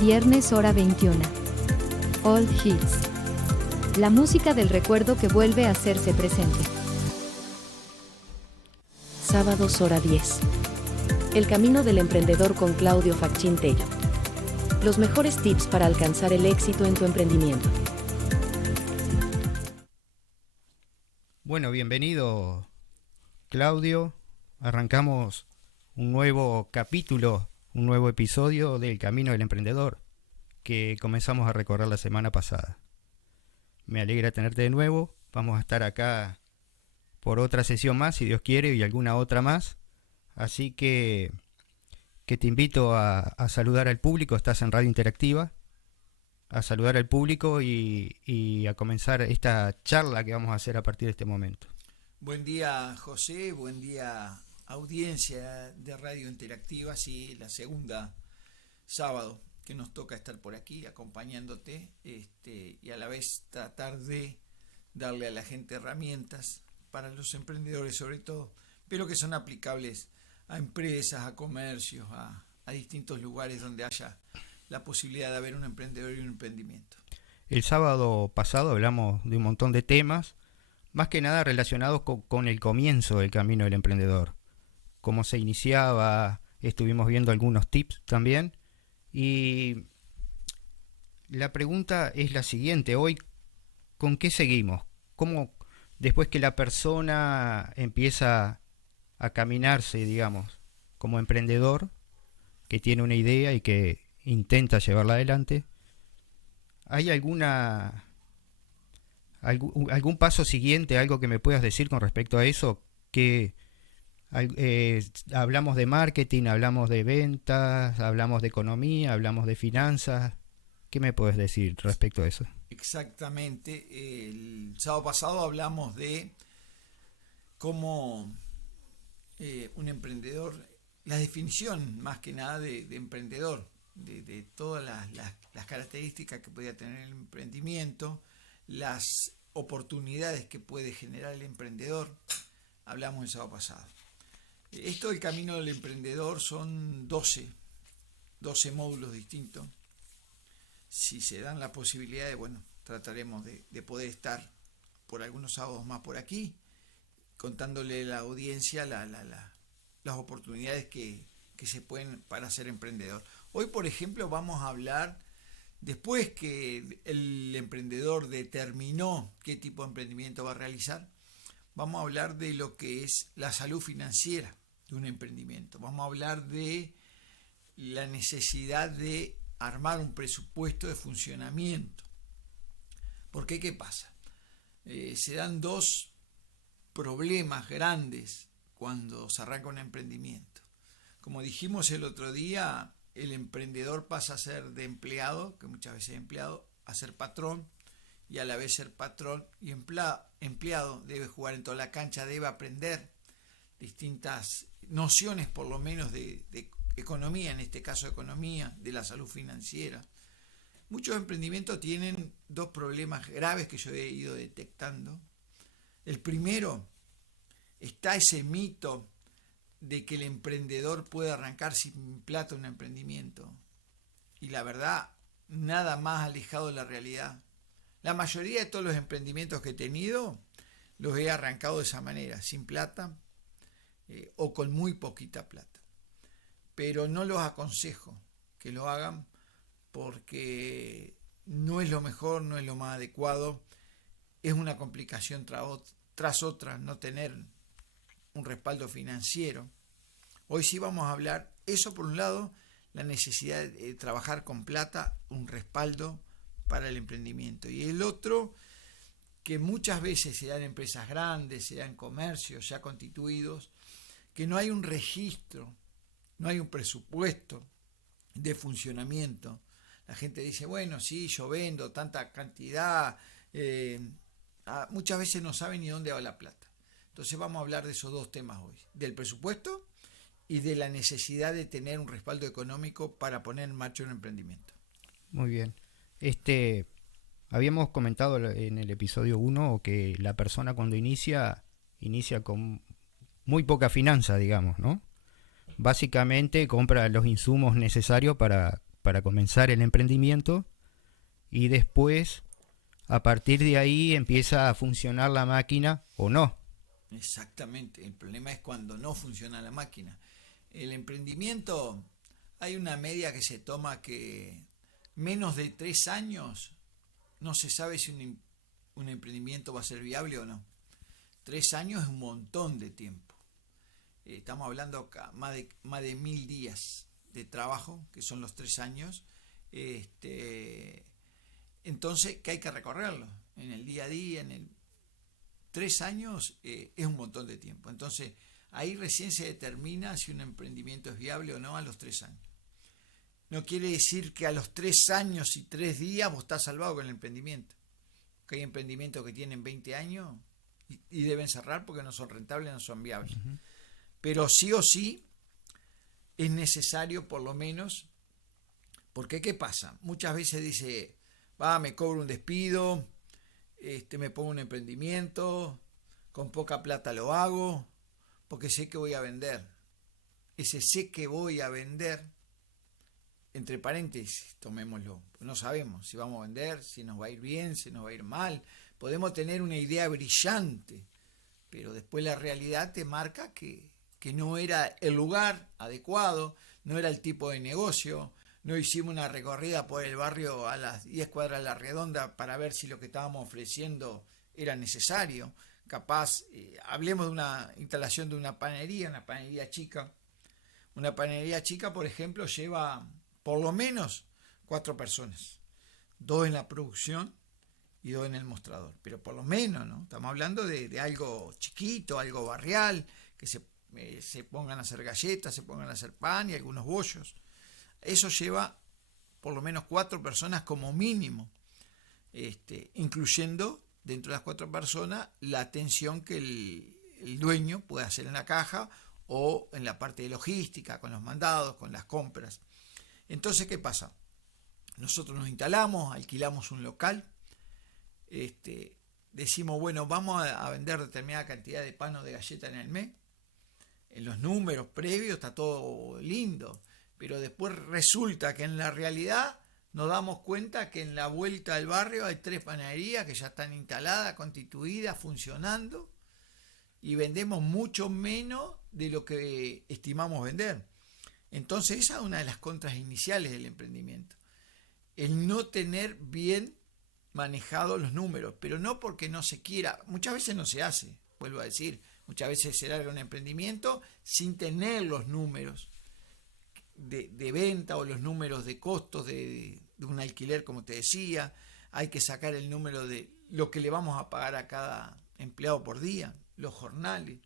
Viernes hora 21. Old Hits. La música del recuerdo que vuelve a hacerse presente. Sábados hora 10. El camino del emprendedor con Claudio Facchín Tello. Los mejores tips para alcanzar el éxito en tu emprendimiento. Bueno, bienvenido Claudio. Arrancamos un nuevo capítulo, un nuevo episodio del Camino del Emprendedor que comenzamos a recorrer la semana pasada. Me alegra tenerte de nuevo. Vamos a estar acá por otra sesión más, si Dios quiere, y alguna otra más. Así que te invito a saludar al público. Estás en Radio Interactiva. A saludar al público y a comenzar esta charla que vamos a hacer a partir de este momento. Buen día, José, buen día, audiencia de Radio Interactiva. Sí, la segunda sábado que nos toca estar por aquí acompañándote, y a la vez tratar de darle a la gente herramientas para los emprendedores sobre todo, pero que son aplicables a empresas, a comercios, a distintos lugares donde haya la posibilidad de haber un emprendedor y un emprendimiento. El sábado pasado hablamos de un montón de temas, más que nada relacionados con el comienzo del camino del emprendedor. Cómo se iniciaba, estuvimos viendo algunos tips también. Y la pregunta es la siguiente: hoy, ¿con qué seguimos? ¿Cómo, después que la persona empieza a caminarse, digamos, como emprendedor, que tiene una idea y que intenta llevarla adelante, ¿hay algún paso siguiente, algo que me puedas decir con respecto a eso? Que hablamos de marketing, hablamos de ventas, hablamos de economía, hablamos de finanzas. ¿Qué me puedes decir respecto a eso? Exactamente. El sábado pasado hablamos de cómo un emprendedor, la definición más que nada de emprendedor, de todas las características que podía tener el emprendimiento, las oportunidades que puede generar el emprendedor. Hablamos el sábado pasado. Esto del camino del emprendedor son 12 módulos distintos. Si se dan la posibilidad de, trataremos de poder estar por algunos sábados más por aquí, contándole a la audiencia las oportunidades que se pueden para ser emprendedor. Hoy, por ejemplo, vamos a hablar, después que el emprendedor determinó qué tipo de emprendimiento va a realizar, vamos a hablar de lo que es la salud financiera de un emprendimiento. Vamos a hablar de la necesidad de armar un presupuesto de funcionamiento. Porque, ¿qué pasa? Se dan dos problemas grandes cuando se arranca un emprendimiento. Como dijimos el otro día, el emprendedor pasa a ser de empleado, que muchas veces es empleado, a ser patrón, y a la vez ser patrón y empleado, debe jugar en toda la cancha, debe aprender distintas nociones por lo menos de economía, en este caso economía, de la salud financiera. Muchos emprendimientos tienen dos problemas graves que yo he ido detectando. El primero, está ese mito de que el emprendedor puede arrancar sin plata un emprendimiento. Y la verdad, nada más alejado de la realidad. La mayoría de todos los emprendimientos que he tenido los he arrancado de esa manera, sin plata o con muy poquita plata. Pero no los aconsejo que lo hagan porque no es lo mejor, no es lo más adecuado. Es una complicación tras otra no tener un respaldo financiero. Hoy sí vamos a hablar, eso por un lado, la necesidad de trabajar con plata, un respaldo para el emprendimiento. Y el otro, que muchas veces se dan empresas grandes, se dan comercios ya constituidos, que no hay un registro, no hay un presupuesto de funcionamiento. La gente dice, bueno, sí, yo vendo tanta cantidad, muchas veces no saben ni dónde va la plata. Entonces vamos a hablar de esos dos temas hoy, del presupuesto y de la necesidad de tener un respaldo económico para poner en marcha un emprendimiento. Muy bien. Habíamos comentado en el episodio 1 que la persona cuando inicia con muy poca finanza, digamos, ¿no? Básicamente compra los insumos necesarios para para comenzar el emprendimiento y después, a partir de ahí, empieza a funcionar la máquina o no. Exactamente, el problema es cuando no funciona la máquina. El emprendimiento, hay una media que se toma que menos de 3 años no se sabe si un emprendimiento va a ser viable o no. 3 años es un montón de tiempo. Estamos hablando acá más de 1000 días de trabajo, que son los 3 años. Entonces, que hay que recorrerlo en el día a día, 3 años es un montón de tiempo. Entonces, ahí recién se determina si un emprendimiento es viable o no a los 3 años. No quiere decir que a los 3 años y 3 días vos estás salvado con el emprendimiento. Que hay emprendimientos que tienen 20 años y deben cerrar porque no son rentables, no son viables. Uh-huh. Pero sí o sí es necesario por lo menos, porque ¿qué pasa? Muchas veces dice, me cobro un despido, me pongo un emprendimiento, con poca plata lo hago, porque sé que voy a vender. Ese sé que voy a vender, entre paréntesis, tomémoslo, no sabemos si vamos a vender, si nos va a ir bien, si nos va a ir mal. Podemos tener una idea brillante, pero después la realidad te marca que no era el lugar adecuado, no era el tipo de negocio. No hicimos una recorrida por el barrio a las 10 cuadras de la redonda para ver si lo que estábamos ofreciendo era necesario. Capaz, hablemos de una instalación de una panadería chica. Una panadería chica, por ejemplo, lleva por lo menos 4 personas. 2 en la producción y 2 en el mostrador. Pero por lo menos, ¿no? Estamos hablando de algo chiquito, algo barrial, que se pongan a hacer galletas, se pongan a hacer pan y algunos bollos. Eso lleva por lo menos 4 personas como mínimo, incluyendo dentro de las 4 personas la atención que el dueño puede hacer en la caja o en la parte de logística, con los mandados, con las compras. Entonces, ¿qué pasa? Nosotros nos instalamos, alquilamos un local, decimos, bueno, vamos a vender determinada cantidad de pan o de galleta en el mes. En los números previos está todo lindo, pero después resulta que en la realidad nos damos cuenta que en la vuelta del barrio hay 3 panaderías que ya están instaladas, constituidas, funcionando, y vendemos mucho menos de lo que estimamos vender. Entonces esa es una de las contras iniciales del emprendimiento, el no tener bien manejados los números, pero no porque no se quiera, muchas veces no se hace, vuelvo a decir, muchas veces se larga un emprendimiento sin tener los números de venta o los números de costos de un alquiler, como te decía. Hay que sacar el número de lo que le vamos a pagar a cada empleado por día, los jornales.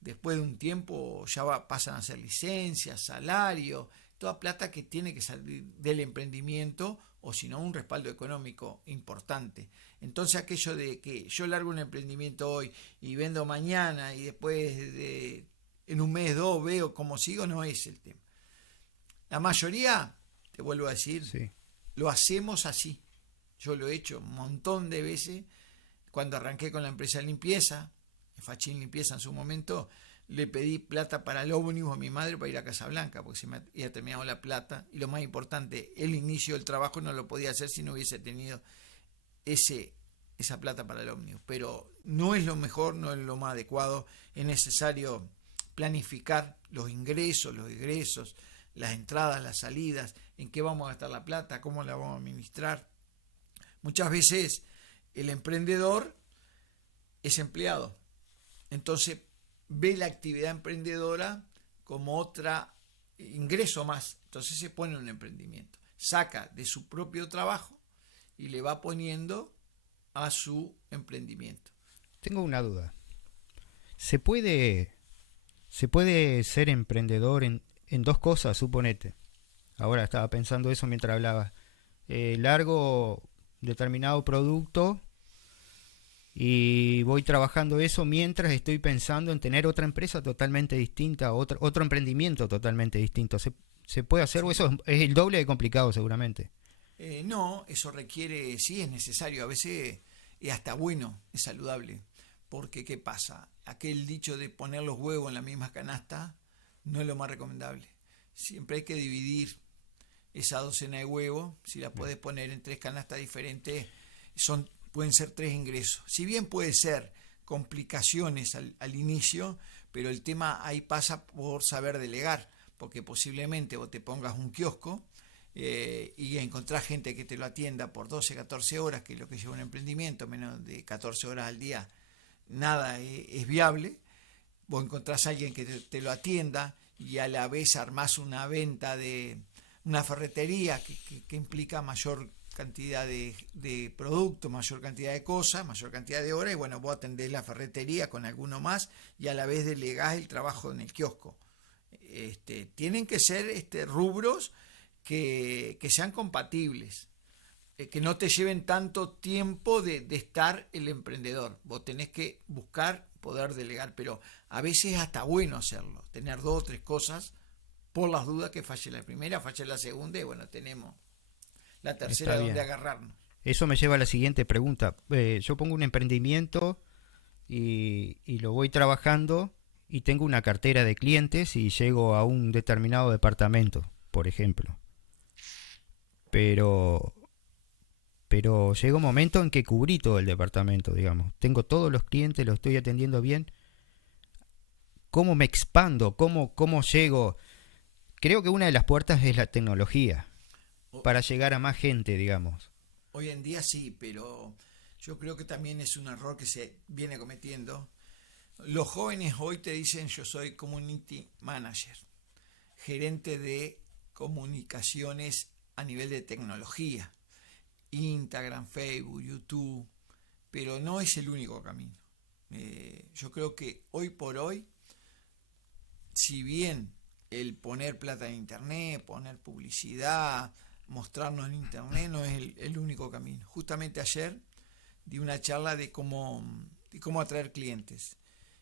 Después de un tiempo ya pasan a ser licencias, salario, toda plata que tiene que salir del emprendimiento, o si no, un respaldo económico importante. Entonces aquello de que yo largo un emprendimiento hoy y vendo mañana y después en un mes, 2 veo cómo sigo, no es el tema. La mayoría, te vuelvo a decir, sí, lo hacemos así. Yo lo he hecho un montón de veces. Cuando arranqué con la empresa de limpieza, Fachín Limpieza en su momento, le pedí plata para el ómnibus a mi madre para ir a Casablanca, porque se me había terminado la plata. Y lo más importante, el inicio del trabajo no lo podía hacer si no hubiese tenido esa plata para el ómnibus. Pero no es lo mejor, no es lo más adecuado. Es necesario planificar los ingresos, los egresos, las entradas, las salidas, en qué vamos a gastar la plata, cómo la vamos a administrar. Muchas veces el emprendedor es empleado, entonces ve la actividad emprendedora como otra ingreso más, entonces se pone un emprendimiento, saca de su propio trabajo y le va poniendo a su emprendimiento. Tengo una duda. ¿Se puede ser emprendedor en 2 cosas, suponete? Ahora estaba pensando eso mientras hablaba. Largo determinado producto y voy trabajando eso mientras estoy pensando en tener otra empresa totalmente distinta, otro emprendimiento totalmente distinto. ¿Se puede hacer? Sí. ¿O eso es el doble de complicado seguramente? No, eso requiere, sí es necesario, a veces es hasta bueno, es saludable, porque ¿qué pasa? Aquel dicho de poner los huevos en la misma canasta no es lo más recomendable. Siempre hay que dividir. esa docena de huevos, si la puedes poner en 3 canastas diferentes, pueden ser 3 ingresos. Si bien puede ser complicaciones al inicio, pero el tema ahí pasa por saber delegar, porque posiblemente vos te pongas un kiosco y encontrás gente que te lo atienda por 12, 14 horas, que es lo que lleva un emprendimiento, menos de 14 horas al día, nada es viable. Vos encontrás a alguien que te lo atienda y a la vez armás una venta de una ferretería que implica mayor cantidad de productos, mayor cantidad de cosas, mayor cantidad de horas, y bueno, vos atendés la ferretería con alguno más y a la vez delegás el trabajo en el kiosco. Tienen que ser rubros que sean compatibles, que no te lleven tanto tiempo de estar el emprendedor. Vos tenés que buscar poder delegar, pero a veces es hasta bueno hacerlo, tener 2 o 3 cosas por las dudas que falle la primera, falle la segunda, y bueno, tenemos la tercera donde agarrarnos. Eso me lleva a la siguiente pregunta. Yo pongo un emprendimiento y lo voy trabajando y tengo una cartera de clientes y llego a un determinado departamento, por ejemplo. Pero llega un momento en que cubrí todo el departamento, digamos. Tengo todos los clientes, los estoy atendiendo bien. ¿Cómo me expando? ¿Cómo llego? Creo que una de las puertas es la tecnología, para llegar a más gente, digamos. Hoy en día sí, pero yo creo que también es un error que se viene cometiendo. Los jóvenes hoy te dicen: yo soy community manager, gerente de comunicaciones a nivel de tecnología, Instagram, Facebook, YouTube, pero no es el único camino. Yo creo que hoy por hoy, si bien el poner plata en internet, poner publicidad, mostrarnos en internet no es el único camino. Justamente ayer di una charla de cómo atraer clientes.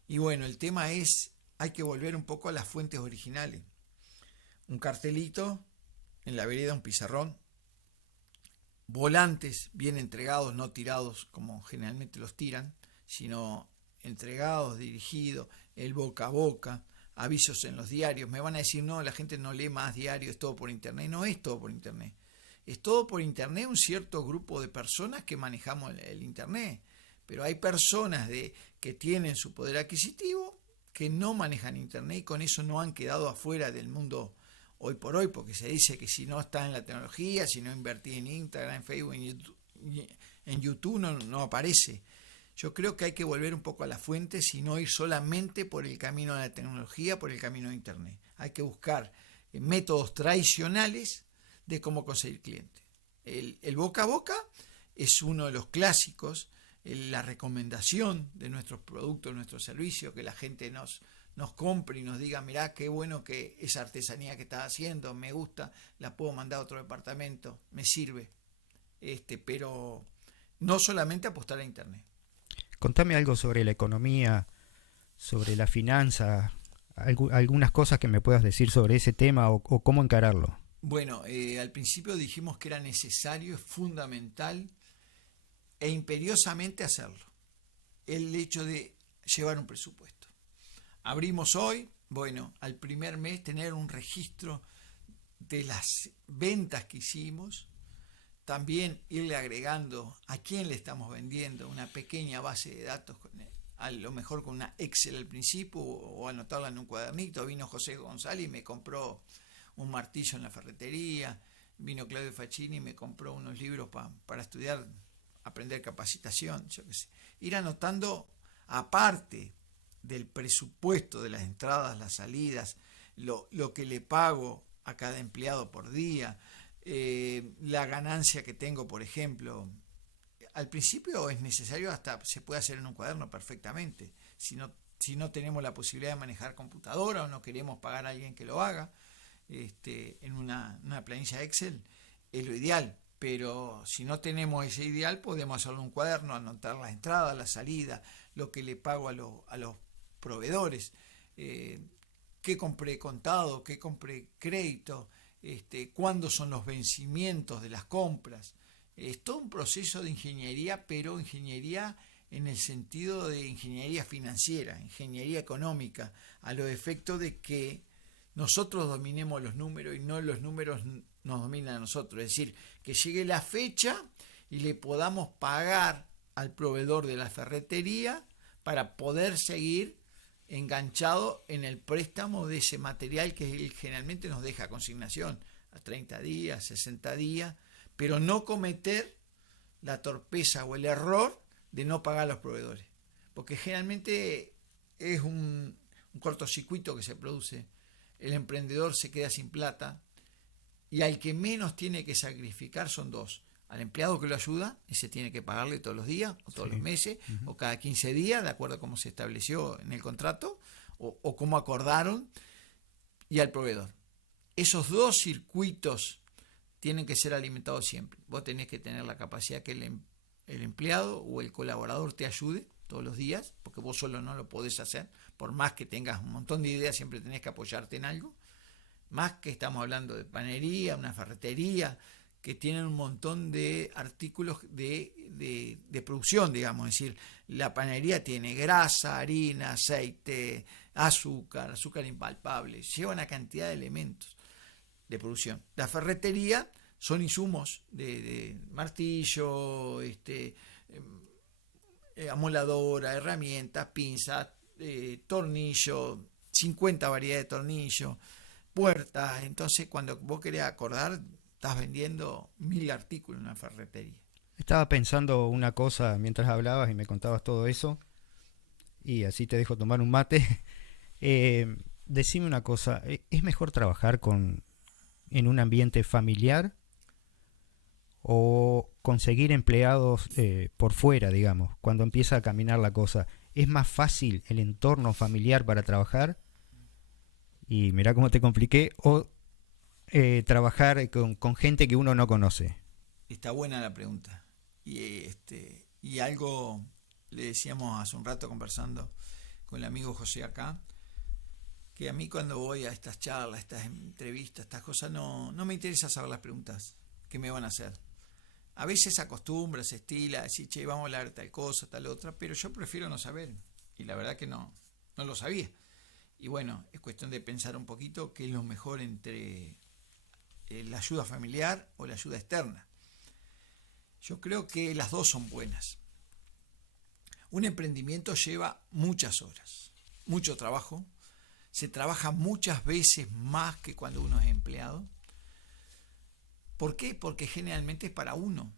Y bueno, el tema es, hay que volver un poco a las fuentes originales. Un cartelito en la vereda, un pizarrón, volantes bien entregados, no tirados como generalmente los tiran, sino entregados, dirigidos, el boca a boca, avisos en los diarios. Me van a decir: no, la gente no lee más diarios, es todo por internet. No es todo por internet. Es todo por internet un cierto grupo de personas que manejamos el internet. Pero hay personas que tienen su poder adquisitivo que no manejan internet y con eso no han quedado afuera del mundo hoy por hoy, porque se dice que si no estás en la tecnología, si no invertís en Instagram, en Facebook, en YouTube no aparece. Yo creo que hay que volver un poco a las fuentes y no ir solamente por el camino de la tecnología, por el camino de internet. Hay que buscar métodos tradicionales de cómo conseguir clientes. El boca a boca es uno de los clásicos, la recomendación de nuestros productos, nuestros servicios, que la gente nos compre y nos diga: mirá, qué bueno que esa artesanía que estás haciendo, me gusta, la puedo mandar a otro departamento, me sirve. Pero no solamente apostar a internet. Contame algo sobre la economía, sobre la finanza, algunas cosas que me puedas decir sobre ese tema o cómo encararlo. Bueno, al principio dijimos que era necesario, es fundamental e imperiosamente hacerlo. El hecho de llevar un presupuesto. Abrimos hoy, bueno, al primer mes tener un registro de las ventas que hicimos, también irle agregando a quién le estamos vendiendo, una pequeña base de datos, a lo mejor con una Excel al principio o anotarla en un cuadernito. Vino José González y me compró un martillo en la ferretería, vino Claudio Facchini y me compró unos libros para estudiar, aprender capacitación, yo qué sé. Ir anotando, aparte del presupuesto de las entradas, las salidas, lo que le pago a cada empleado por día, la ganancia que tengo, por ejemplo. Al principio es necesario, hasta se puede hacer en un cuaderno perfectamente. Si no tenemos la posibilidad de manejar computadora o no queremos pagar a alguien que lo haga, en una planilla Excel es lo ideal. Pero si no tenemos ese ideal, podemos hacerlo en un cuaderno, anotar las entradas, las salidas, lo que le pago a los proveedores, qué compré contado, qué compré crédito, cuándo son los vencimientos de las compras. Es todo un proceso de ingeniería, pero ingeniería en el sentido de ingeniería financiera, ingeniería económica, a los efectos de que nosotros dominemos los números y no los números nos dominan a nosotros. Es decir, que llegue la fecha y le podamos pagar al proveedor de la ferretería para poder seguir enganchado en el préstamo de ese material que él generalmente nos deja a consignación a 30 días, 60 días, pero no cometer la torpeza o el error de no pagar a los proveedores, porque generalmente es un cortocircuito que se produce. El emprendedor se queda sin plata y al que menos tiene que sacrificar son dos: al empleado que lo ayuda, ese tiene que pagarle todos los días o todos los meses o cada 15 días, de acuerdo a cómo se estableció en el contrato o cómo acordaron, y al proveedor. Esos dos circuitos tienen que ser alimentados siempre. Vos tenés que tener la capacidad que el empleado o el colaborador te ayude todos los días, porque vos solo no lo podés hacer. Por más que tengas un montón de ideas, siempre tenés que apoyarte en algo. Más que estamos hablando de panería, una ferretería, que tienen un montón de artículos de producción, digamos. Es decir, la panería tiene grasa, harina, aceite, azúcar impalpable. Lleva una cantidad de elementos de producción. La ferretería son insumos de martillo, amoladora, herramientas, pinzas, tornillo, 50 variedades de tornillo, puertas. Entonces, cuando vos querés acordar, estás vendiendo 1000 artículos en una ferretería. Estaba pensando una cosa mientras hablabas y me contabas todo eso, y así te dejo tomar un mate. Decime una cosa, ¿es mejor trabajar en un ambiente familiar o conseguir empleados por fuera, digamos, cuando empieza a caminar la cosa? ¿Es más fácil el entorno familiar para trabajar? Y mirá cómo te compliqué. ¿O trabajar con gente que uno no conoce? Está buena la pregunta. Y algo le decíamos hace un rato conversando con el amigo José acá, que a mí cuando voy a estas charlas, estas entrevistas, estas cosas, no me interesa saber las preguntas que me van a hacer. A veces se acostumbra, se estila, decir, che, vamos a hablar de tal cosa, tal otra, pero yo prefiero no saber. Y la verdad que no lo sabía. Y bueno, es cuestión de pensar un poquito qué es lo mejor entre la ayuda familiar o la ayuda externa. Yo creo que las dos son buenas. Un emprendimiento lleva muchas horas, mucho trabajo. Se trabaja muchas veces más que cuando uno es empleado. ¿Por qué? Porque generalmente es para uno.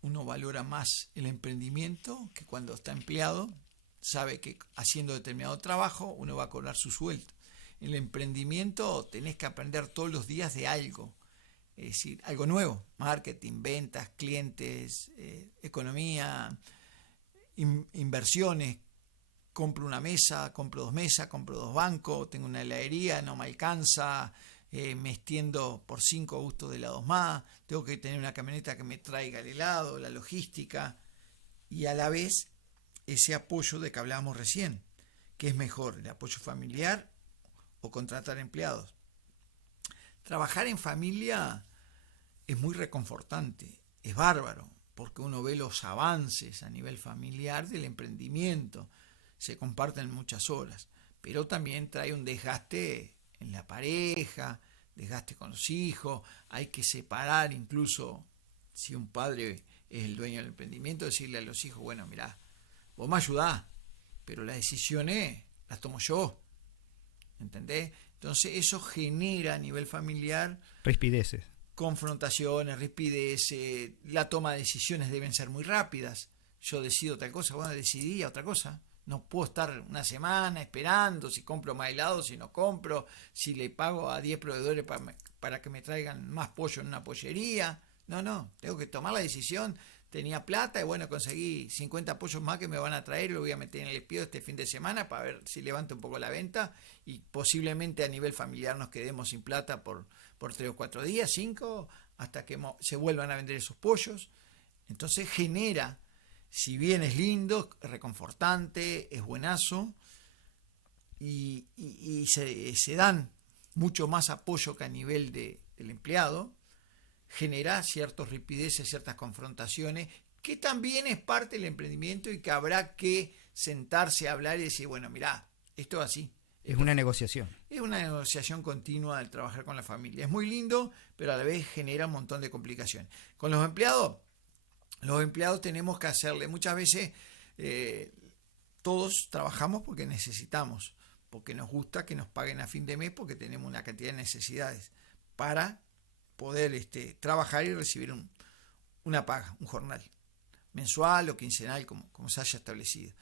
Uno valora más el emprendimiento que cuando está empleado. Sabe que haciendo determinado trabajo uno va a cobrar su sueldo. En el emprendimiento tenés que aprender todos los días de algo. Es decir, algo nuevo: marketing, ventas, clientes, economía, inversiones. Compro una mesa, compro 2 mesas, compro 2 bancos, tengo una heladería, no me alcanza, me extiendo por 5 gustos de helados más, tengo que tener una camioneta que me traiga el helado, la logística, y a la vez ese apoyo de que hablábamos recién. ¿Qué es mejor, el apoyo familiar o contratar empleados? Trabajar en familia es muy reconfortante, es bárbaro, porque uno ve los avances a nivel familiar del emprendimiento. Se comparten muchas horas, pero también trae un desgaste en la pareja, desgaste con los hijos. Hay que separar, incluso si un padre es el dueño del emprendimiento, decirle a los hijos, bueno, mirá, vos me ayudás, pero las decisiones las tomo yo, ¿entendés? Entonces eso genera a nivel familiar Rispideces. confrontaciones, rispideces. La toma de decisiones deben ser muy rápidas. Yo decido tal cosa, bueno, decidí otra cosa. No puedo estar una semana esperando si compro más helado, si no compro, si le pago a 10 proveedores para que me traigan más pollo en una pollería. No, tengo que tomar la decisión. Tenía plata y bueno, conseguí 50 pollos más que me van a traer, lo voy a meter en el despido este fin de semana para ver si levanto un poco la venta, y posiblemente a nivel familiar nos quedemos sin plata por 3 o 4 días, 5, hasta que se vuelvan a vender esos pollos. Entonces genera, si bien es lindo, reconfortante, es buenazo, y se dan mucho más apoyo que a nivel del empleado, genera ciertos ripideces, ciertas confrontaciones, que también es parte del emprendimiento y que habrá que sentarse a hablar y decir, bueno, mirá, esto es así, Es una negociación. Es una negociación continua del trabajar con la familia. Es muy lindo, pero a la vez genera un montón de complicaciones. Con los empleados tenemos que hacerle, muchas veces todos trabajamos porque necesitamos, porque nos gusta que nos paguen a fin de mes, porque tenemos una cantidad de necesidades para poder trabajar y recibir una paga, un jornal, mensual o quincenal, como se haya establecido.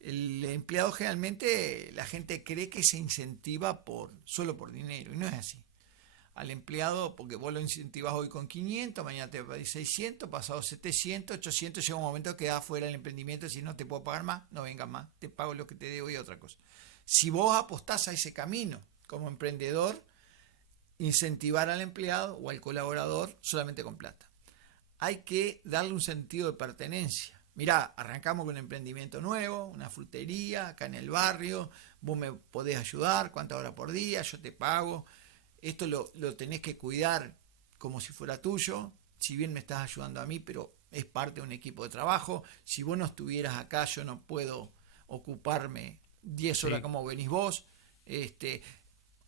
El empleado generalmente, la gente cree que se incentiva solo por dinero, y no es así. Al empleado, porque vos lo incentivas hoy con 500, mañana te va a 600, pasado 700, 800, llega un momento que da fuera el emprendimiento, si no te puedo pagar más, no vengas más, te pago lo que te debo y otra cosa. Si vos apostás a ese camino como emprendedor, incentivar al empleado o al colaborador solamente con plata. Hay que darle un sentido de pertenencia. Mirá, arrancamos con un emprendimiento nuevo, una frutería acá en el barrio, vos me podés ayudar, cuántas horas por día, yo te pago. Esto lo tenés que cuidar como si fuera tuyo, si bien me estás ayudando a mí, pero es parte de un equipo de trabajo. Si vos no estuvieras acá, yo no puedo ocuparme 10 horas como venís vos.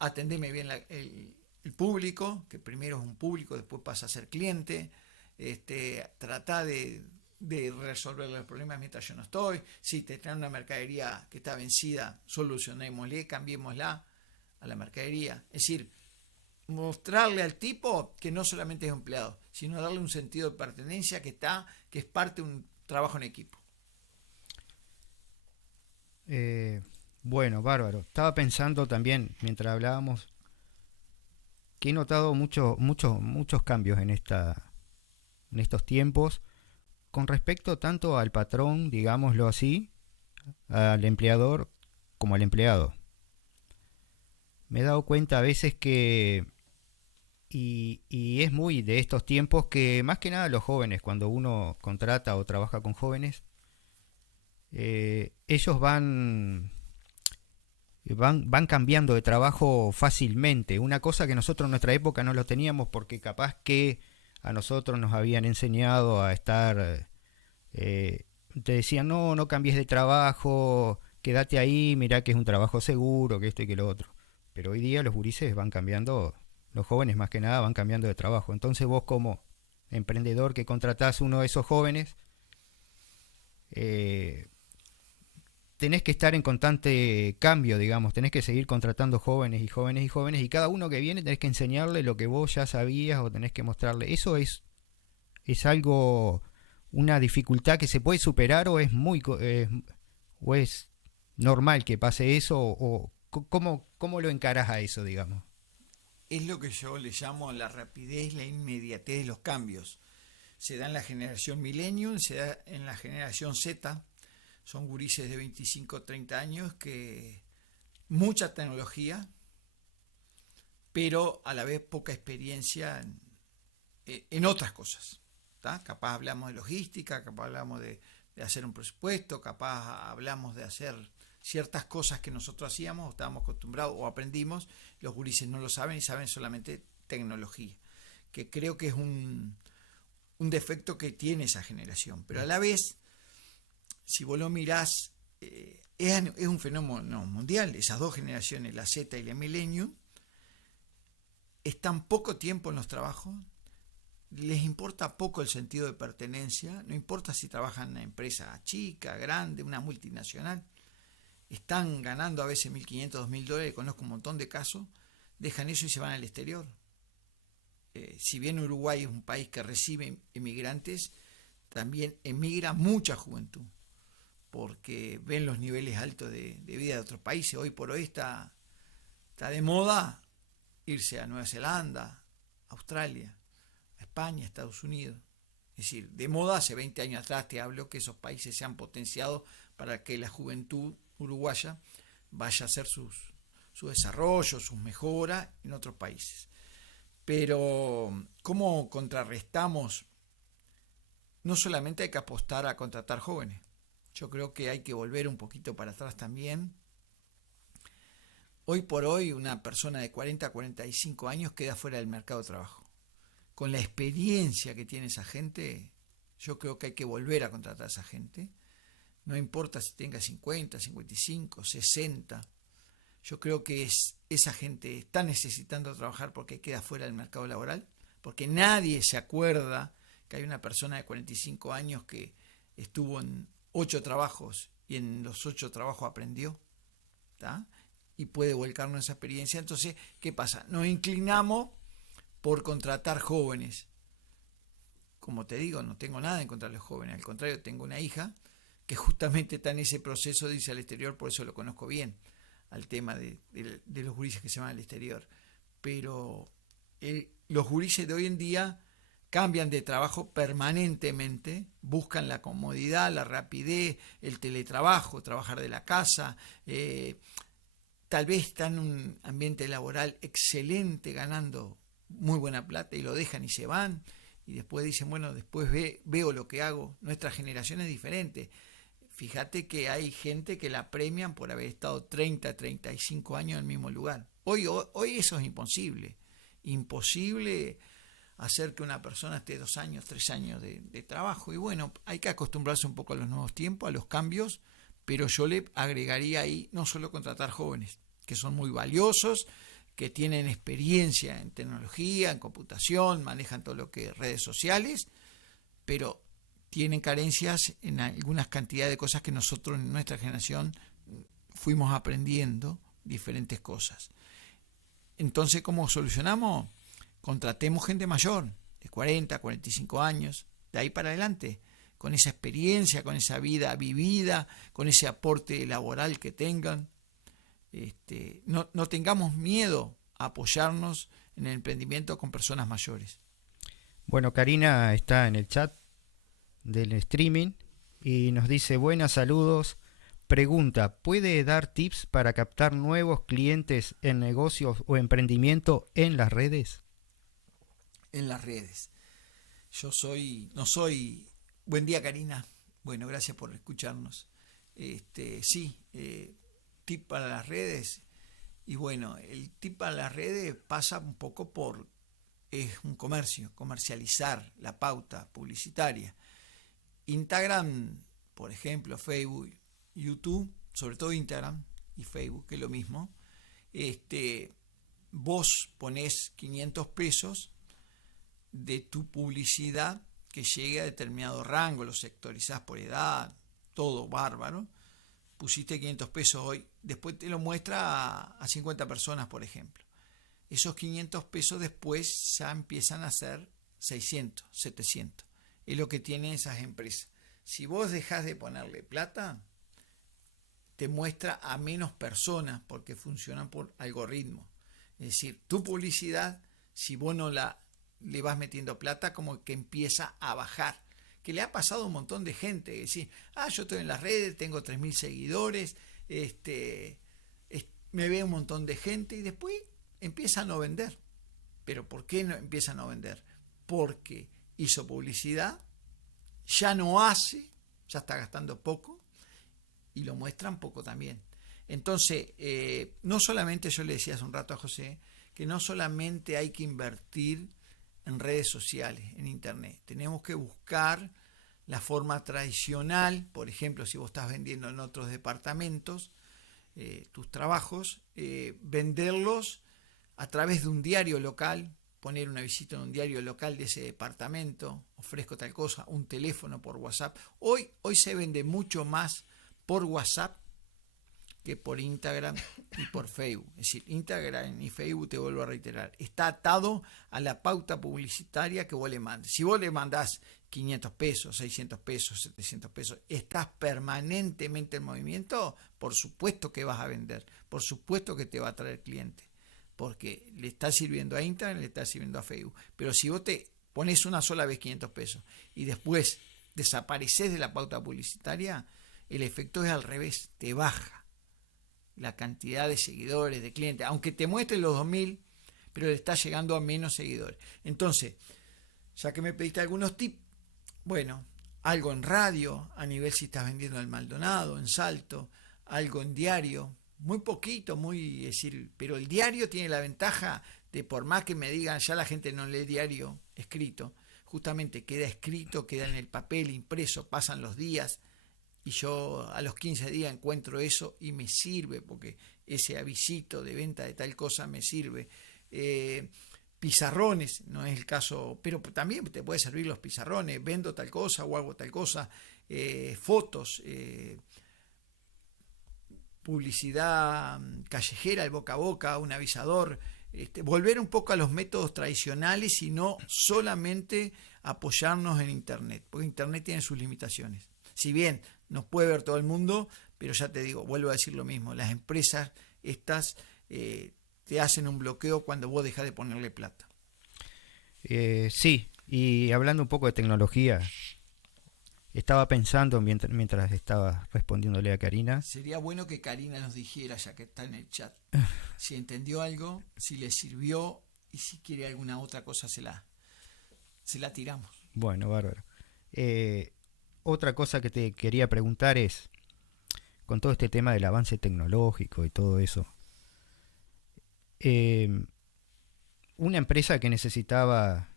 Atendeme bien el público, que primero es un público, después pasa a ser cliente. Tratá de resolver los problemas mientras yo no estoy. Si te traen una mercadería que está vencida, solucionémosle, cambiémosla a la mercadería. Es decir, mostrarle al tipo que no solamente es empleado, sino darle un sentido de pertenencia que es parte de un trabajo en equipo. Bueno, bárbaro. Estaba pensando también, mientras hablábamos, que he notado muchos cambios en estos tiempos, con respecto tanto al patrón, digámoslo así, al empleador, como al empleado. Me he dado cuenta a veces que, y es muy de estos tiempos, que más que nada los jóvenes, cuando uno contrata o trabaja con jóvenes, ellos van cambiando de trabajo fácilmente. Una cosa que nosotros en nuestra época no lo teníamos, porque capaz que a nosotros nos habían enseñado a estar, te decían, no cambies de trabajo, quédate ahí, mirá que es un trabajo seguro, que esto y que lo otro. Pero hoy día los gurises van cambiando, los jóvenes más que nada van cambiando de trabajo. Entonces vos, como emprendedor que contratás uno de esos jóvenes, tenés que estar en constante cambio, digamos, tenés que seguir contratando jóvenes y jóvenes y jóvenes, y cada uno que viene tenés que enseñarle lo que vos ya sabías, o tenés que mostrarle. Eso es algo, una dificultad que se puede superar, o es o es normal que pase eso, o ¿cómo lo encarás a eso, digamos? Es lo que yo le llamo la rapidez, la inmediatez de los cambios. Se da en la generación Millennium, se da en la generación Z. Son gurises de 25 o 30 años que mucha tecnología, pero a la vez poca experiencia en otras cosas. ¿Tá? Capaz hablamos de logística, capaz hablamos de hacer un presupuesto, capaz hablamos de hacer ciertas cosas que nosotros hacíamos, o estábamos acostumbrados o aprendimos. Los gurises no lo saben y saben solamente tecnología, que creo que es un defecto que tiene esa generación. Pero a la vez, si vos lo mirás, es un fenómeno mundial. Esas dos generaciones, la Z y la Millennium, están poco tiempo en los trabajos, les importa poco el sentido de pertenencia, no importa si trabajan en una empresa chica, grande, una multinacional, están ganando a veces $1.500, $2.000, conozco un montón de casos, dejan eso y se van al exterior. Si bien Uruguay es un país que recibe emigrantes, también emigra mucha juventud, porque ven los niveles altos de vida de otros países. Hoy por hoy está de moda irse a Nueva Zelanda, Australia, a España, Estados Unidos. Es decir, de moda hace 20 años atrás te hablo que esos países se han potenciado para que la juventud uruguaya vaya a hacer su desarrollo, sus mejoras en otros países. Pero, ¿cómo contrarrestamos? No solamente hay que apostar a contratar jóvenes. Yo creo que hay que volver un poquito para atrás también. Hoy por hoy, una persona de 40 a 45 años queda fuera del mercado de trabajo. Con la experiencia que tiene esa gente, yo creo que hay que volver a contratar a esa gente. No importa si tenga 50, 55, 60. Yo creo que esa gente está necesitando trabajar porque queda fuera del mercado laboral, porque nadie se acuerda que hay una persona de 45 años que estuvo en 8 trabajos y en los 8 trabajos aprendió, ¿tá? Y puede volcarnos esa experiencia. Entonces, ¿qué pasa? Nos inclinamos por contratar jóvenes. Como te digo, no tengo nada en contra de los jóvenes, al contrario, tengo una hija que justamente está en ese proceso de irse al exterior, por eso lo conozco bien, al tema de los gurises que se van al exterior. Pero los gurises de hoy en día cambian de trabajo permanentemente, buscan la comodidad, la rapidez, el teletrabajo, trabajar de la casa, tal vez están en un ambiente laboral excelente, ganando muy buena plata y lo dejan y se van, y después dicen, bueno, después veo lo que hago. Nuestra generación es diferente. Fíjate que hay gente que la premian por haber estado 30, 35 años en el mismo lugar. Hoy eso es imposible. Imposible hacer que una persona esté 2 años, 3 años de trabajo. Y bueno, hay que acostumbrarse un poco a los nuevos tiempos, a los cambios, pero yo le agregaría ahí no solo contratar jóvenes, que son muy valiosos, que tienen experiencia en tecnología, en computación, manejan todo lo que es redes sociales, pero tienen carencias en algunas cantidades de cosas que nosotros en nuestra generación fuimos aprendiendo diferentes cosas. Entonces, ¿cómo solucionamos? Contratemos gente mayor, de 40, 45 años, de ahí para adelante, con esa experiencia, con esa vida vivida, con ese aporte laboral que tengan. No tengamos miedo a apoyarnos en el emprendimiento con personas mayores. Bueno, Karina está en el chat del streaming y nos dice: buenas, saludos. Pregunta: ¿puede dar tips para captar nuevos clientes en negocios o emprendimiento en las redes? En las redes. No soy... Buen día, Karina. Bueno, gracias por escucharnos. Sí, tip para las redes. Y bueno, el tip para las redes pasa un poco por... Es un comercio, comercializar la pauta publicitaria. Instagram, por ejemplo, Facebook, YouTube, sobre todo Instagram y Facebook, que es lo mismo. Vos ponés 500 pesos de tu publicidad que llegue a determinado rango, lo sectorizás por edad, todo bárbaro. Pusiste 500 pesos hoy, después te lo muestra a 50 personas, por ejemplo. Esos 500 pesos después ya empiezan a ser 600, 700. Es lo que tienen esas empresas. Si vos dejás de ponerle plata, te muestra a menos personas porque funcionan por algoritmo. Es decir, tu publicidad, si vos no le vas metiendo plata, como que empieza a bajar. Que le ha pasado a un montón de gente. Es decir, yo estoy en las redes, tengo 3.000 seguidores, me ve un montón de gente y después empieza a no vender. ¿Pero por qué no empieza a no vender? Porque hizo publicidad, ya no hace, ya está gastando poco y lo muestran poco también. Entonces, no solamente, yo le decía hace un rato a José, que no solamente hay que invertir en redes sociales, en internet. Tenemos que buscar la forma tradicional, por ejemplo, si vos estás vendiendo en otros departamentos, tus trabajos, venderlos a través de un diario local, poner una visita en un diario local de ese departamento, ofrezco tal cosa, un teléfono por WhatsApp. Hoy se vende mucho más por WhatsApp que por Instagram y por Facebook. Es decir, Instagram y Facebook, te vuelvo a reiterar, está atado a la pauta publicitaria que vos le mandes. Si vos le mandás 500 pesos, 600 pesos, 700 pesos, estás permanentemente en movimiento, por supuesto que vas a vender, por supuesto que te va a traer clientes, porque le está sirviendo a Instagram, le está sirviendo a Facebook. Pero si vos te pones una sola vez 500 pesos y después desapareces de la pauta publicitaria, el efecto es al revés, te baja la cantidad de seguidores, de clientes, aunque te muestre los 2.000, pero le está llegando a menos seguidores. Entonces, ya que me pediste algunos tips, bueno, algo en radio, a nivel si estás vendiendo en Maldonado, en Salto, algo en diario, muy poquito, es decir, pero el diario tiene la ventaja de, por más que me digan, ya la gente no lee diario escrito, justamente queda escrito, queda en el papel impreso, pasan los días, y yo a los 15 días encuentro eso y me sirve porque ese avisito de venta de tal cosa me sirve. Pizarrones, no es el caso, pero también te puede servir los pizarrones, vendo tal cosa o hago tal cosa, fotos, publicidad callejera, el boca a boca, un avisador, volver un poco a los métodos tradicionales y no solamente apoyarnos en Internet, porque Internet tiene sus limitaciones. Si bien nos puede ver todo el mundo, pero ya te digo, vuelvo a decir lo mismo, las empresas estas te hacen un bloqueo cuando vos dejás de ponerle plata. Sí, y hablando un poco de tecnología, estaba pensando mientras estaba respondiéndole a Karina. Sería bueno que Karina nos dijera, ya que está en el chat, si entendió algo, si le sirvió y si quiere alguna otra cosa se la tiramos. Bueno, bárbaro. Otra cosa que te quería preguntar es, con todo este tema del avance tecnológico y todo eso, una empresa que necesitaba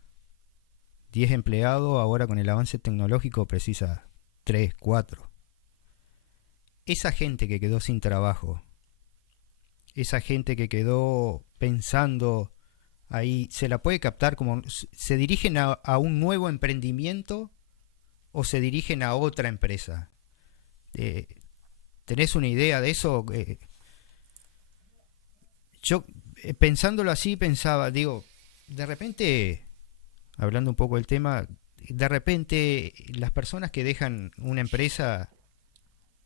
10 empleados, ahora con el avance tecnológico precisa 3, 4. Esa gente que quedó sin trabajo, esa gente que quedó pensando ahí, ¿se la puede captar como se dirigen a un nuevo emprendimiento o se dirigen a otra empresa? ¿Tenés una idea de eso? Yo, pensándolo así, pensaba, digo, de repente, hablando un poco del tema, de repente las personas que dejan una empresa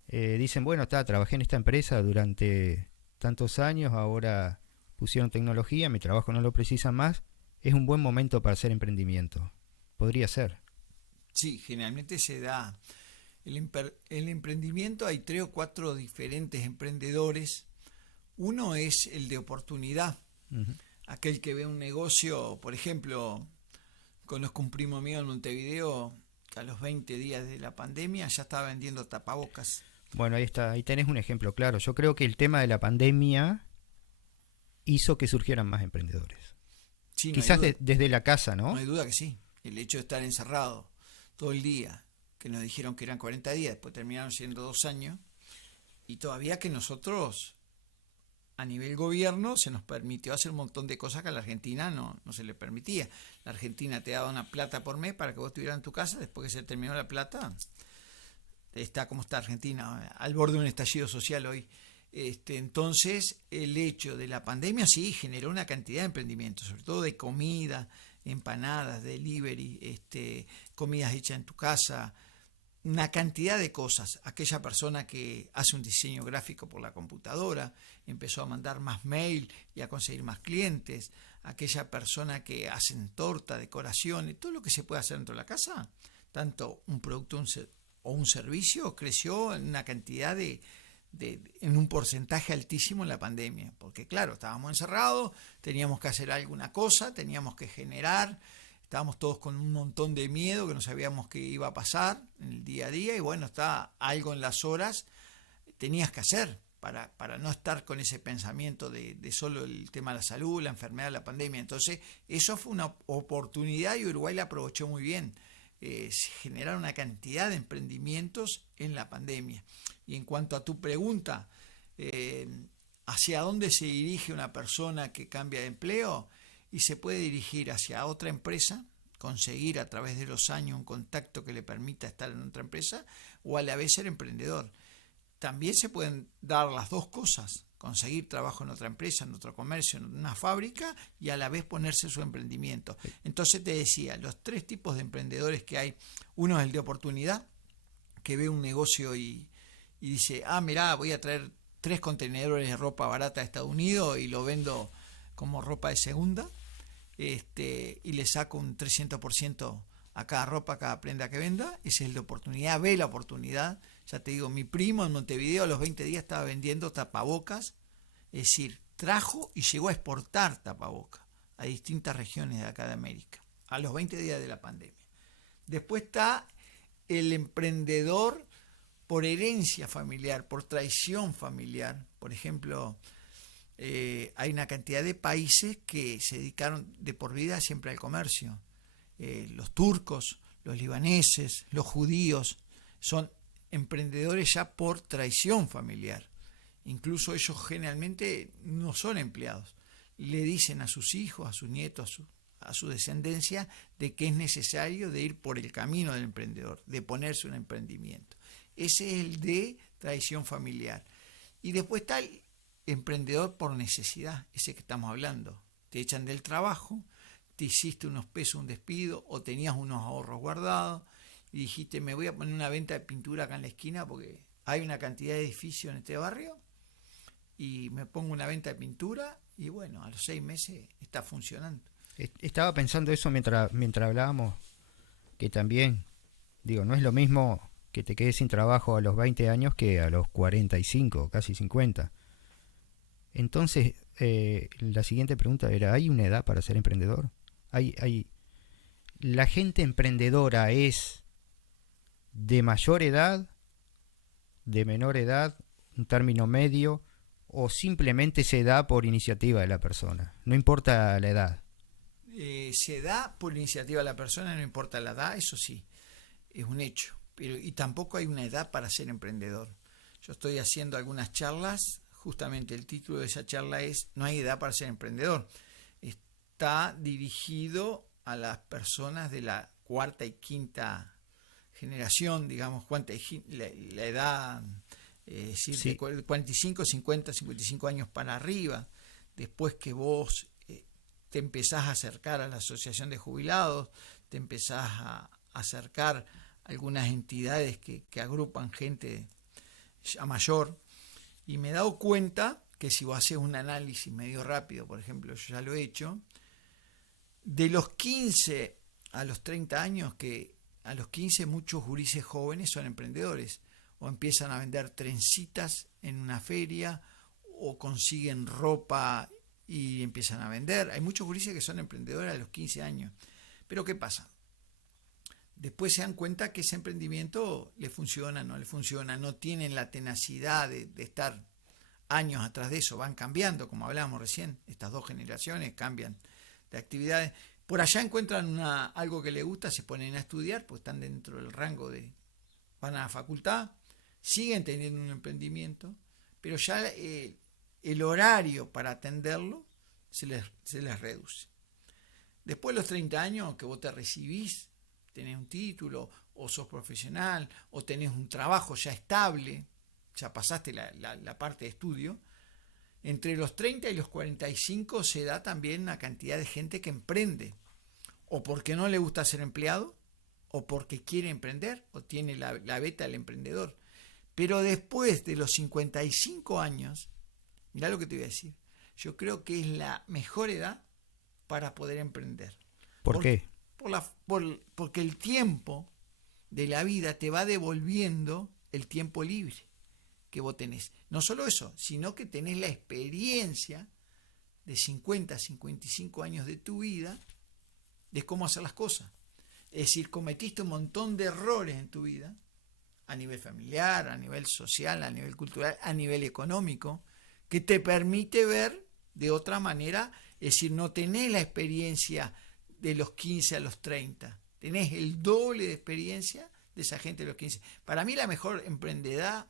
dicen, bueno, trabajé en esta empresa durante tantos años, ahora pusieron tecnología, mi trabajo no lo precisa más, es un buen momento para hacer emprendimiento. Podría ser. Sí, generalmente se da el emprendimiento, hay 3 o 4 diferentes emprendedores. Uno es el de oportunidad, aquel que ve un negocio, por ejemplo, conozco un primo mío en Montevideo que a los 20 días de la pandemia ya estaba vendiendo tapabocas. Bueno, ahí está, ahí tenés un ejemplo claro. Yo creo que el tema de la pandemia hizo que surgieran más emprendedores. Sí, no quizás desde la casa, ¿no? No hay duda que sí. El hecho de estar encerrado todo el día, que nos dijeron que eran 40 días, después terminaron siendo 2 años, y todavía que nosotros, a nivel gobierno, se nos permitió hacer un montón de cosas que a la Argentina no se le permitía. La Argentina te daba una plata por mes para que vos estuvieras en tu casa, después que se terminó la plata, está como está Argentina, al borde de un estallido social hoy. Entonces, el hecho de la pandemia sí generó una cantidad de emprendimientos, sobre todo de comida, empanadas, delivery, comidas hechas en tu casa, una cantidad de cosas. Aquella persona que hace un diseño gráfico por la computadora empezó a mandar más mail y a conseguir más clientes. Aquella persona que hacen torta, decoraciones, todo lo que se puede hacer dentro de la casa, tanto un producto o un servicio, creció en una cantidad en un porcentaje altísimo en la pandemia, porque claro, estábamos encerrados, teníamos que hacer alguna cosa, teníamos que generar, estábamos todos con un montón de miedo, que no sabíamos qué iba a pasar en el día a día, y bueno, está algo en las horas, tenías que hacer para no estar con ese pensamiento de solo el tema de la salud, la enfermedad, la pandemia. Entonces, eso fue una oportunidad y Uruguay la aprovechó muy bien. Se generaron una cantidad de emprendimientos en la pandemia. Y en cuanto a tu pregunta, ¿hacia dónde se dirige una persona que cambia de empleo? Y se puede dirigir hacia otra empresa, conseguir a través de los años un contacto que le permita estar en otra empresa, o a la vez ser emprendedor. También se pueden dar las dos cosas, conseguir trabajo en otra empresa, en otro comercio, en una fábrica, y a la vez ponerse su emprendimiento. Entonces te decía, los 3 tipos de emprendedores que hay: uno es el de oportunidad, que ve un negocio y dice, mirá, voy a traer 3 contenedores de ropa barata de Estados Unidos y lo vendo como ropa de segunda, y le saco un 300% a cada ropa, a cada prenda que venda. Ese es el de oportunidad, ve la oportunidad. Ya te digo, mi primo en Montevideo a los 20 días estaba vendiendo tapabocas, es decir, trajo y llegó a exportar tapabocas a distintas regiones de acá de América, a los 20 días de la pandemia. Después está el emprendedor por herencia familiar, por traición familiar. Por ejemplo, hay una cantidad de países que se dedicaron de por vida siempre al comercio. Los turcos, los libaneses, los judíos son emprendedores ya por traición familiar. Incluso ellos generalmente no son empleados. Le dicen a sus hijos, a sus nietos, a su descendencia, de que es necesario de ir por el camino del emprendedor, de ponerse un emprendimiento. Ese es el de tradición familiar. Y después está el emprendedor por necesidad, ese que estamos hablando. Te echan del trabajo, te hiciste unos pesos, un despido, o tenías unos ahorros guardados, y dijiste, me voy a poner una venta de pintura acá en la esquina porque hay una cantidad de edificios en este barrio, y me pongo una venta de pintura, y bueno, a los 6 meses está funcionando. Estaba pensando eso mientras hablábamos, que también, digo, no es lo mismo que te quedes sin trabajo a los 20 años que a los 45, casi 50. Entonces, la siguiente pregunta era, ¿hay una edad para ser emprendedor? ¿La gente emprendedora es de mayor edad, de menor edad, un término medio, o simplemente se da por iniciativa de la persona? No importa la edad. Se da por iniciativa de la persona, no importa la edad, eso sí, es un hecho. Y tampoco hay una edad para ser emprendedor. Yo estoy haciendo algunas charlas, justamente el título de esa charla es No hay edad para ser emprendedor. Está dirigido a las personas de la cuarta y quinta generación, digamos, la edad, decir, sí, de 45, 50, 55 años para arriba. Después que vos te empezás a acercar a la asociación de jubilados, te empezás a acercar a algunas entidades que agrupan gente ya mayor, y me he dado cuenta que si vos haces un análisis medio rápido, por ejemplo, yo ya lo he hecho, de los 15 a los 30 años, que a los 15 muchos gurises jóvenes son emprendedores, o empiezan a vender trencitas en una feria, o consiguen ropa y empiezan a vender. Hay muchos gurises que son emprendedores a los 15 años. Pero ¿qué pasa? Después se dan cuenta que ese emprendimiento le funciona, no le funciona, no tienen la tenacidad de estar años atrás de eso, van cambiando, como hablábamos recién, estas dos generaciones cambian de actividades. Por allá encuentran algo que les gusta, se ponen a estudiar, pues están dentro del rango van a la facultad, siguen teniendo un emprendimiento, pero ya el horario para atenderlo se les reduce. Después de los 30 años que vos te recibís, tenés un título, o sos profesional, o tenés un trabajo ya estable, ya pasaste la parte de estudio, entre los 30 y los 45 se da también una cantidad de gente que emprende, o porque no le gusta ser empleado, o porque quiere emprender, o tiene la beta del emprendedor. Pero después de los 55 años, mirá lo que te voy a decir, yo creo que es la mejor edad para poder emprender. ¿Por qué? Porque el tiempo de la vida te va devolviendo el tiempo libre que vos tenés. No solo eso, sino que tenés la experiencia de 50, 55 años de tu vida de cómo hacer las cosas. Es decir, cometiste un montón de errores en tu vida, a nivel familiar, a nivel social, a nivel cultural, a nivel económico, que te permite ver de otra manera. Es decir, no tenés la experiencia de los 15 a los 30, tenés el doble de experiencia de esa gente de los 15. Para mí la mejor edad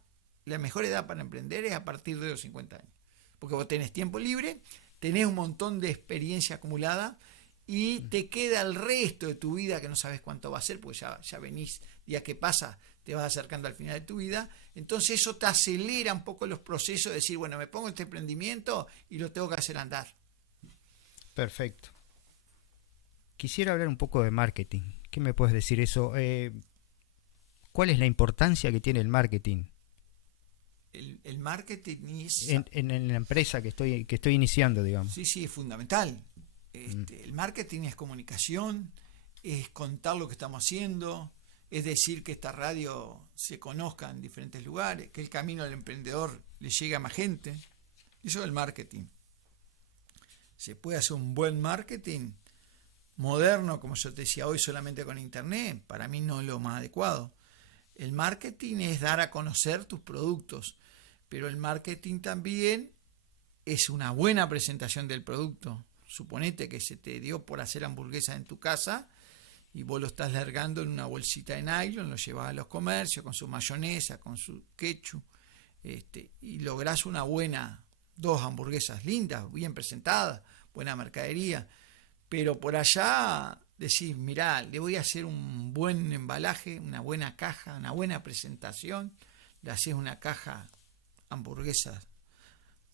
para emprender es a partir de los 50 años, porque vos tenés tiempo libre, tenés un montón de experiencia acumulada y te queda el resto de tu vida que no sabes cuánto va a ser, porque ya venís, día que pasa, te vas acercando al final de tu vida. Entonces eso te acelera un poco los procesos de decir, bueno, me pongo este emprendimiento y lo tengo que hacer andar. Perfecto. Quisiera hablar un poco de marketing. ¿Qué me puedes decir eso? ¿Cuál es la importancia que tiene el marketing? El marketing es... En la empresa que estoy iniciando, digamos. Sí, es fundamental. El marketing es comunicación, es contar lo que estamos haciendo, es decir que esta radio se conozca en diferentes lugares, que el camino del emprendedor le llegue a más gente. Eso es el marketing. Se puede hacer un buen marketing moderno, como yo te decía hoy, solamente con internet. Para mí no es lo más adecuado. El marketing es dar a conocer tus productos, pero el marketing también es una buena presentación del producto. Suponete que se te dio por hacer hamburguesas en tu casa y vos lo estás largando en una bolsita de nylon, lo llevas a los comercios con su mayonesa, con su ketchup. y lográs dos hamburguesas lindas, bien presentadas, buena mercadería, pero por allá decís, mirá, le voy a hacer un buen embalaje, una buena caja, una buena presentación, le haces una caja hamburguesas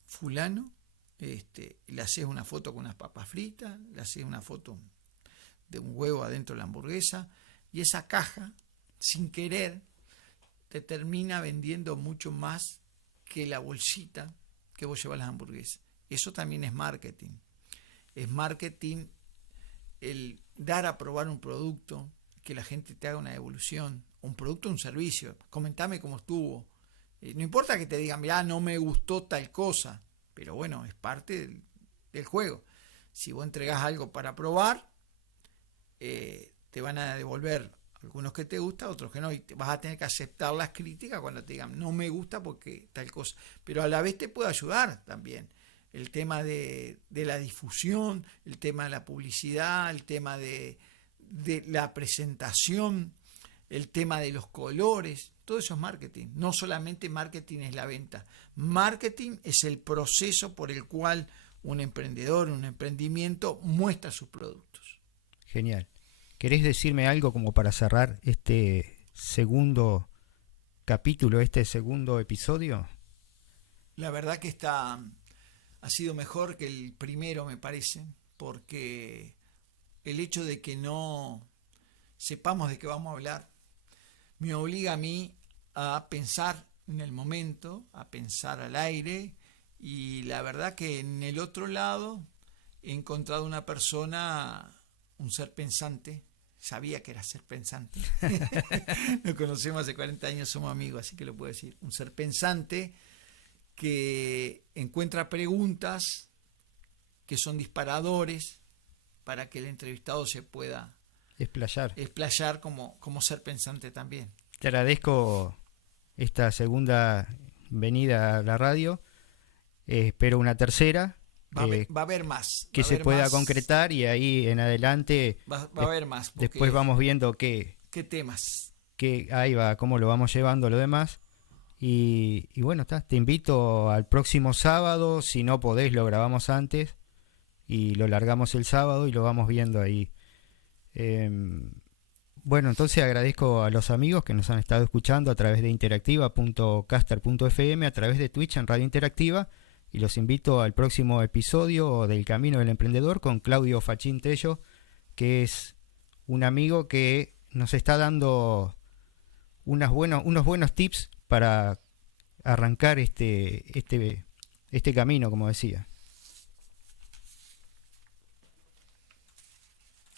fulano, le haces una foto con unas papas fritas, le haces una foto de un huevo adentro de la hamburguesa, y esa caja, sin querer, te termina vendiendo mucho más que la bolsita que vos llevas las hamburguesas. Eso también es marketing. Es marketing el dar a probar un producto, que la gente te haga una devolución, un producto o un servicio. Comentame cómo estuvo. No importa que te digan, mirá, no me gustó tal cosa, pero bueno, es parte del juego. Si vos entregás algo para probar, te van a devolver algunos que te gustan, otros que no, y vas a tener que aceptar las críticas cuando te digan, no me gusta porque tal cosa, pero a la vez te puede ayudar también el tema de la difusión, el tema de la publicidad, el tema de la presentación, el tema de los colores. Todo eso es marketing. No solamente marketing es la venta, marketing es el proceso por el cual un emprendedor, un emprendimiento muestra sus productos. Genial. ¿Querés decirme algo como para cerrar este segundo capítulo, este segundo episodio? La verdad que ha sido mejor que el primero, me parece, porque el hecho de que no sepamos de qué vamos a hablar me obliga a mí a pensar en el momento, a pensar al aire, y la verdad que en el otro lado he encontrado una persona, un ser pensante. Sabía que era ser pensante. Nos conocemos hace 40 años, somos amigos, así que lo puedo decir. Un ser pensante que encuentra preguntas que son disparadores para que el entrevistado se pueda explayar como ser pensante también. Te agradezco esta segunda venida a la radio. Espero una tercera. Va a haber más. Que se pueda concretar, y ahí en adelante va a haber más. Después vamos viendo qué temas. Ahí va, cómo lo vamos llevando lo demás. Y bueno, te invito al próximo sábado. Si no podés, lo grabamos antes y lo largamos el sábado y lo vamos viendo ahí. Bueno, entonces agradezco a los amigos que nos han estado escuchando a través de interactiva.caster.fm, a través de Twitch en Radio Interactiva. Y los invito al próximo episodio del Camino del Emprendedor con Claudio Fachín Tello, que es un amigo que nos está dando unos buenos tips para arrancar este camino, como decía.